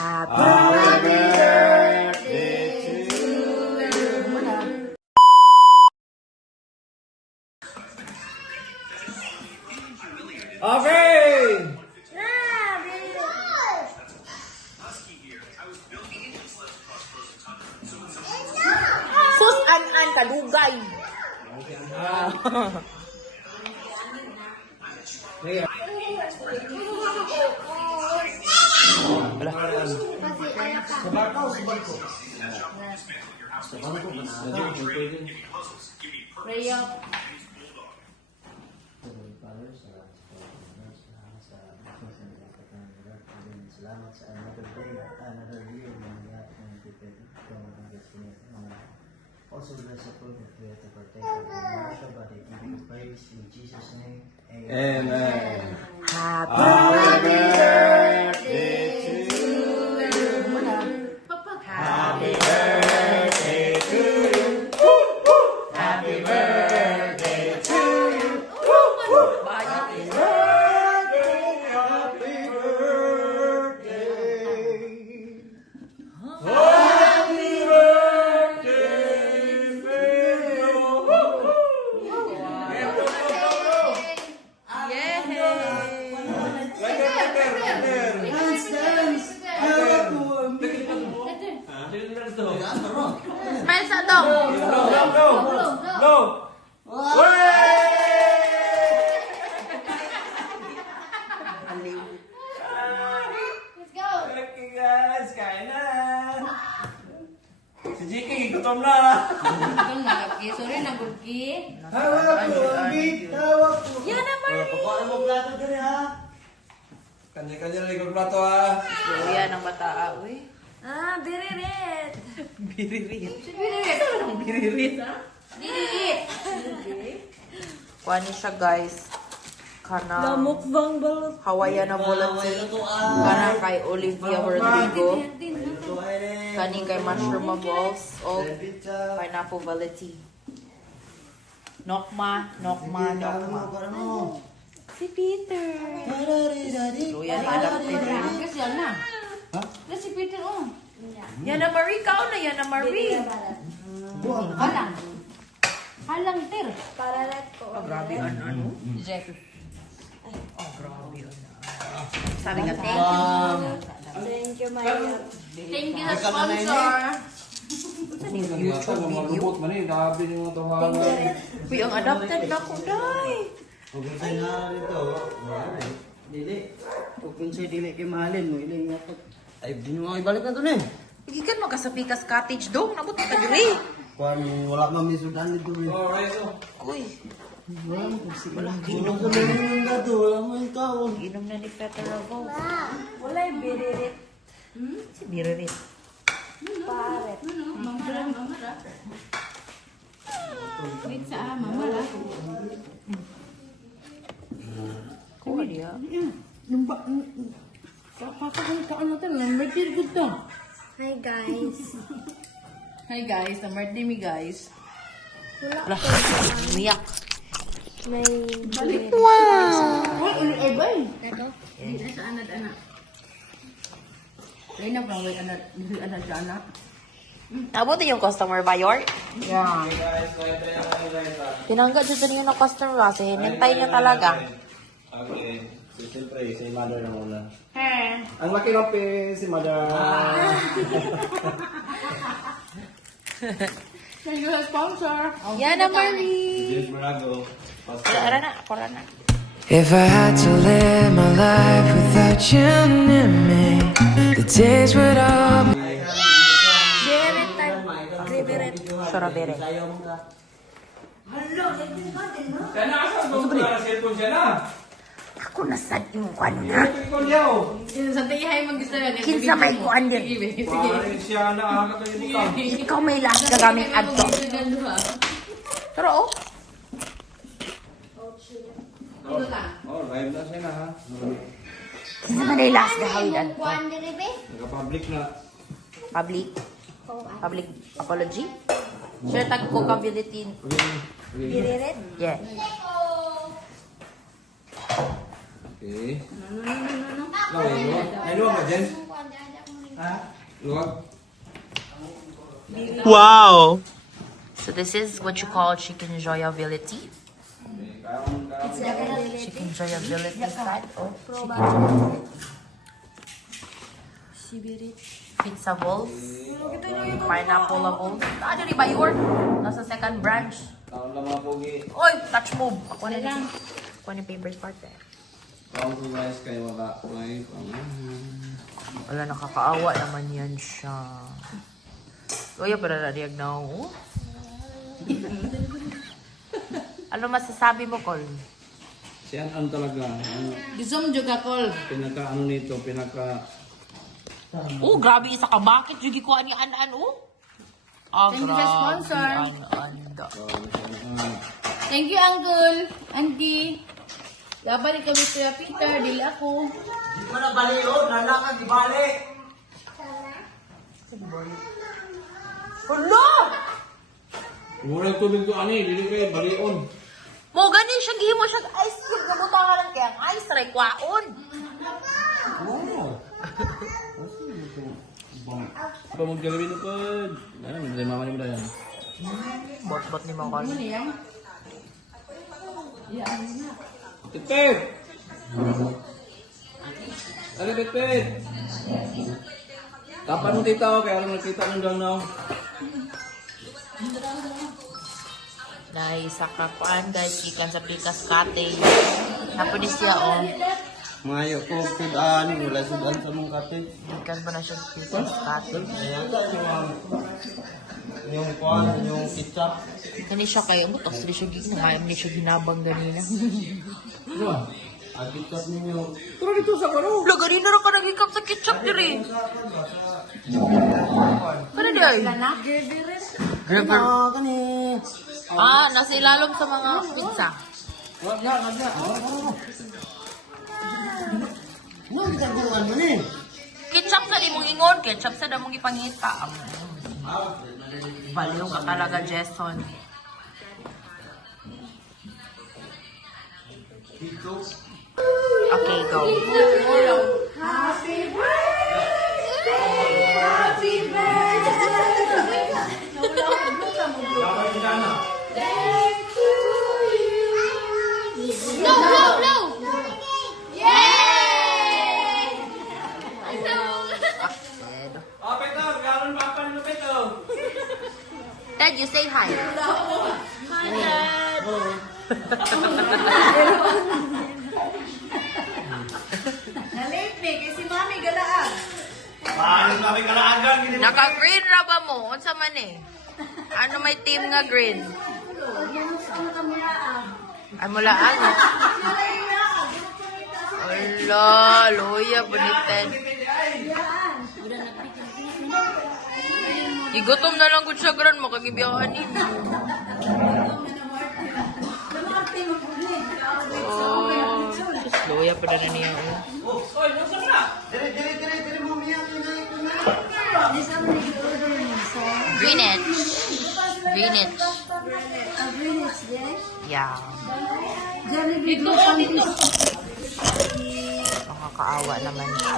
Happy birthday to you. Okay! Sus, an kadugay. Salamat sa another day, another year na also bless the food that we have to partake of in America, but I give you praise in Jesus' name. Amen. Happy birthday to you. Happy birthday to you. Happy birthday to you. Happy birthday, happy birthday. Happy birthday, Phil. Smile sa dong. Go! Okay guys, kain na! Si JK, gutom na! Sorry na gurki. Hawak ko, Big! Hawak ko! Yan naman. Pakuha mo plato dyan ha! Kanya-kanya lang yung plato ha! Kuya ng bata, uy. Biririt. Biririt, ha? Biririt. Kuha ni siya, guys. Kana Mukbang balot. Hawaiian na volunteer. Kana kay Olivia Rodrigo. Kani kay mushroom balls. O pineapple valeti. Nokma. Si Peter. Luya ni adapted rin. Kasi yan na. Kasi Peter, oh. Yan na Marie. Kao na yan na Marie. Halang. Halang, Ter. Oh, grabe ano. Jeff. Oh, grabe Sabi nga, Thank you sa sponsor. Saan yung YouTube video? Malubot man eh, dabi yung mga tawagan. Uy, ang adapted na ko, day. Kung sa'yo na rito, dili. Kung sa'yo dili kay mahalin mo, iling nga po. Ay, di nyo nga ibalik na ito na eh. Igikan mo ka sa Picas Cottage dong. Nabot ka tagri. Kung wala man misudan dito eh. Oh, Rezo. Uy, Inom ko na yung gato, wala mo yung tao. inom na ni Peter Ravo. Wala yung biririt. Si biririt. Paret. Mamara. Wait sa mamara. Kuha niya. Kakakalitaan natin. Birthday good to. Hi guys. Hi guys, na birthday me guys. Wala. Umiyak. May Uy, ay bay. Ito. Hindi na sa anak. Ay na bang anak, hindi anak sa anak. Nabuti yung customer ba, York? Yeah. Guys, kain tayo na guys ha. Tinanggap siya din yung customer kasi hinintay niya talaga. Okay. So, siyempre, si mother na muna. Hey. Ang laki ng si mother. Thank you, sponsor. Yan na, Marie. James Marago. Ara na, ako na. If I had to live my life without you near me, the days would all be Biririt time. Biririt. Strawberry. Kaya nakasal mo na cellphone siya na. Ako na sad yung kuan na. Ikaw niyaw. Sa tiyahay mag-gusto na. Kinsa may kuan din. Pare siya na ahaka kayo bukang. Ikaw may last ka gaming adto. Pero oh, Oh, live na siya na ha. kinsa man ay last ka hawid adto. Kuan diri be. Naka-public na. Public apology. Sure tag ko kability. Biririt. Yeah. Okay. No. Ay, luwag na dyan. Luwag. Wow! So this is what you call chicken enjoyability. Chicken enjoyability side. Oh, pizza balls. Pineapple balls. Ano ni Bayor? Nasa second branch. Taon lang mga pogi. Oy, touch move. Ako na lang. Ako na favorite part eh. Taon ko guys, kayo makakuhay. Wala, nakakaawa naman yan siya. Kuya, para nariyag na ako. Ano masasabi mo, Col? Siya ano talaga, ano, Gizom juga kol. pinaka ano nito, pinaka Oh, grabe isa ka. Bakit? Yugi ko ani an oh. Ah, Thank you sa grabe. sponsor. An-anda. Thank you, Uncle. Auntie. Labalik kami Kuya Peter. Dili ako. Di ko na bali o, lalakad, di balik. Hala! murag tubig to ani, dili kay balion. Mo gani siya gihimo siya ice cube na butangan kaya ang ice ray kwaon. Apa mo gawin ko? Ano, may mama ni mo dayan. Bot ni mga Col. Tepet! Ano tepet? Kapan mo kita ko, kaya ano nakita ng gang na. Dahil sa kakuan, dahil chicken sa pikas kate. Napon siya oh. Mayo ko, sudan, wala sudan sa mong katin. Chicken pa na siya sa pikas kate. Yung kwan, yung ketchup. Kani siya kayo, butos rin siya ginahayam ni siya ginabang ganina. Ang ketchup ninyo. Pero dito sa kano? Wala, ganina rin ka nag-hikap sa ketchup diri. Ano di ay? Grabe. Kani. Ah, nasa ilalom sa mga pizza. Wag na. No, kita guluan mo ni. Ketchup sa limong ingon, ketchup sa damong ipangita. Baliw ka talaga, Jason. Okay, go. Dad, you say hi. Nalate kasi mami galaan. Paano kami kalaagan? Naka-green ra ba mo? Unsa man eh? Ano may team nga green? Ay, mulaan. Ala, loya, bunitan. Igutom na lang kung siya gran, makagibiyahan ni. Oh, loya pa na niya. Diri mo miya. Greenwich. Greenwich. Yeah. Nakakaawa naman siya.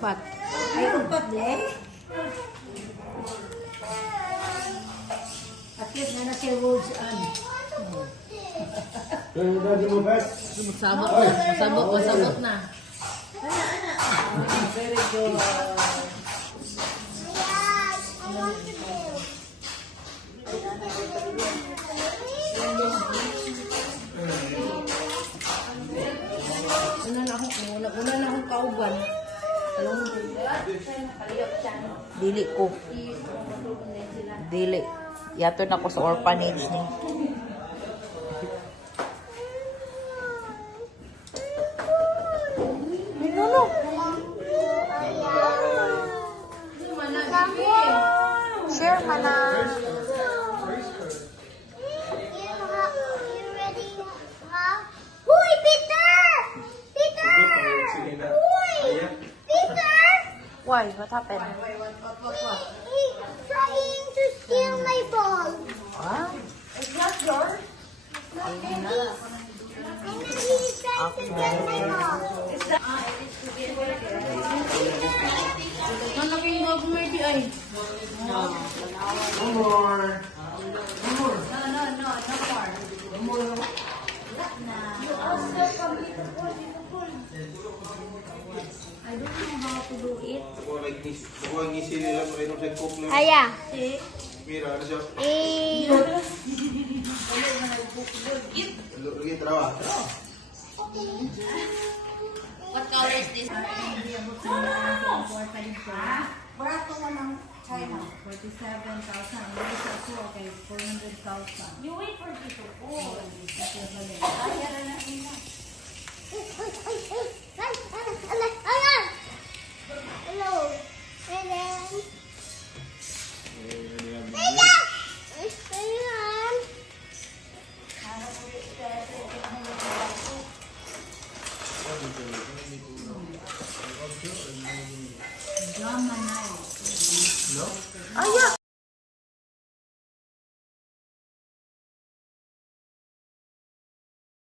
What? Ay, upat eh. Akit na na siya roads Masabot na. Una na akong kauban. Dili ko. Dili. Yato na ko sa orphanage ni. Share mana. Hoy, Peter! Peter! Hoy! Peter! Why? What happened? He's trying to steal my ball. Malaki yung government ay. Aya. Mira, ano siya? Eh. Lagi, tarawa. What color is this? Barato mo ng China. 47,000. Hindi sa so, okay, 400,000. You wait for dito po. Kaya na na ina. Hello. Hello. Aya.